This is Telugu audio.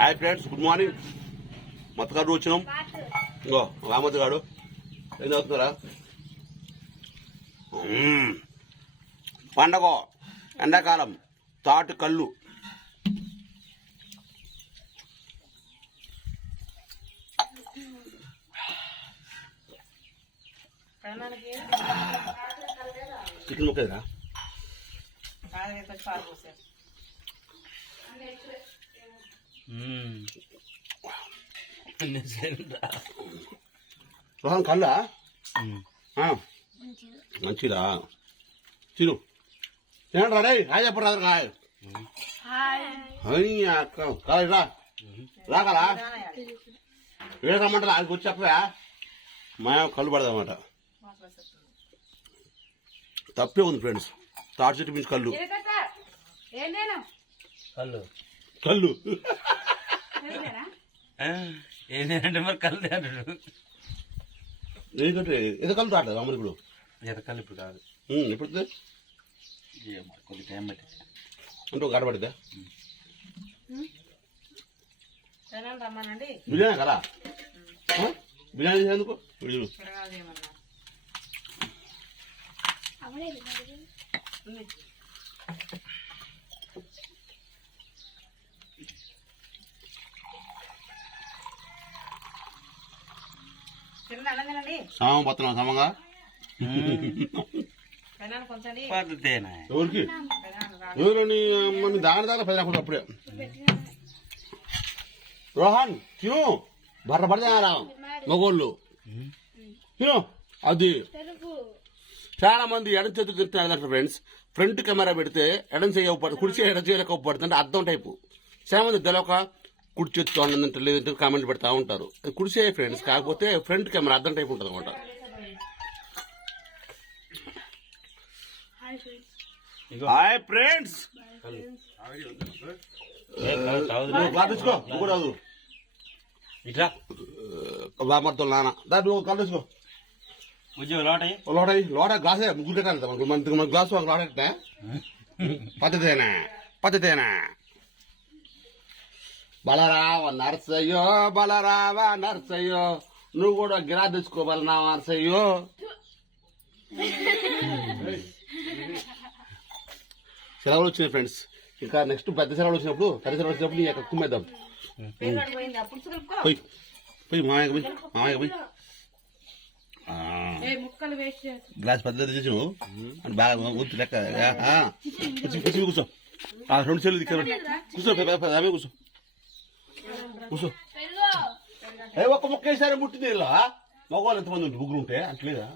Hi friends, good morning. మొత్తగాడు వచ్చినాం. ఇంకో రామోజు ఏం చదువుతున్నారా? పండగ, ఎండాకాలం, తాటి కళ్ళు. చికెన్ ముక్కరా రోహన్ కళ్ళా మంచిదా తిను తినండి రా. హాయ్ చెప్పరా కాయ రా రాగలా వేరే రమ్మంటారా? అది వచ్చి చెప్పవా? మా కళ్ళు పడదన్నమాట. తప్పే ఉంది ఫ్రెండ్స్. తాటి చెట్టు మించి కళ్ళు కళ్ళు కళ్ళు ఏంటంటే మరి కళ్ళు అంటాడు. ఎందుకంటే ఎద కళ్ళు తాట అమ్మలు ఇప్పుడు ఎదకళ్ళు ఇప్పుడు కాదు. ఎప్పుడు కొద్ది టైం పట్టి అంటే ఒక గడ పడిద్దా? బిర్యానీ కదా? బిర్యానీ చేసేందుకు సమం పోతున్నాం. సమంగా ఎవరికి ఎవరు దాని దాకా పెద్ద అప్పుడే రోహన్ తిను బర్ర పడతారా మగోళ్ళు తిను. అది చాలా మంది ఎడం చేతులు తింటున్నారు ఫ్రెండ్స్. ఫ్రంట్ కెమెరా పెడితే ఎడం చేయకపోతే కుడి ఎడం చేయలేకపోతుంది అంటే అర్థం టైపు. చాలా మంది తెలవక కుడి చేతితో అన్నంత లేదంటే కామెంట్ పెడతా ఉంటారు. కుడి చేయ ఫ్రెండ్స్, కాకపోతే ఫ్రంట్ కెమెరా అర్థం టైప్ ఉంటుంది అనమాట. హాయ్ ఫ్రెండ్స్, ఇట్లా బామర్తో నాన్న దాని కలుసుకో లోట గ్లాసే ముగ్గురు కట్టాలి. మన గ్లాసు లోట పద్ధతేనా పద్ధతేనా? బలరావ నర్సయ్యో బలరావ నర్సయ్యో, నువ్వు కూడా గిరా తెచ్చుకో బలరావ నర్సయ్యో. సెలవులు వచ్చినాయి ఫ్రెండ్స్. ఇంకా నెక్స్ట్ పెద్ద సెలవులు వచ్చినప్పుడు పెద్ద సెలవులు వచ్చినప్పుడు నీ యొక్క కుమ్మేద్దాం. పోయి పోయి మామయ్య పోయి మామయ్య పోయి గ్లాస్ పెద్ద తెచ్చు అని బాగా ఊర్చి లెక్క కూర్చో. రెండు సెల్లు దిక్కు కూర్చో, అవే కూర్చో కూర్చో. ఏ ఒక్క ముక్క వేసారే ముట్టింది ఇలా మగవాళ్ళు ఎంతమంది ఉంటుంది? ముగ్గురు ఉంటే అంటలేదా?